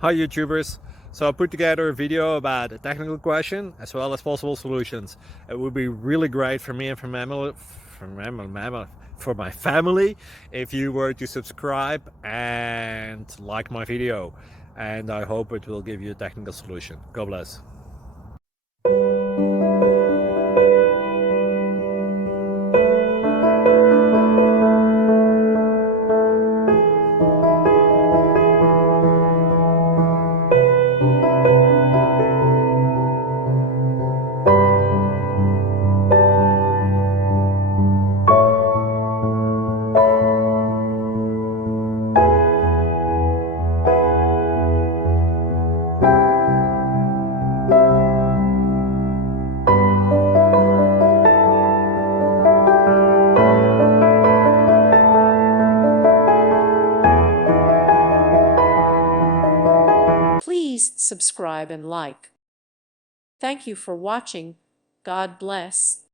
Hi YouTubers! So I put together a video about a technical question as well as possible solutions. It would be really great for me and for my family if you were to subscribe and like my video, and I hope it will give you a technical solution. God bless. Please subscribe and like. Thank you for watching. God bless.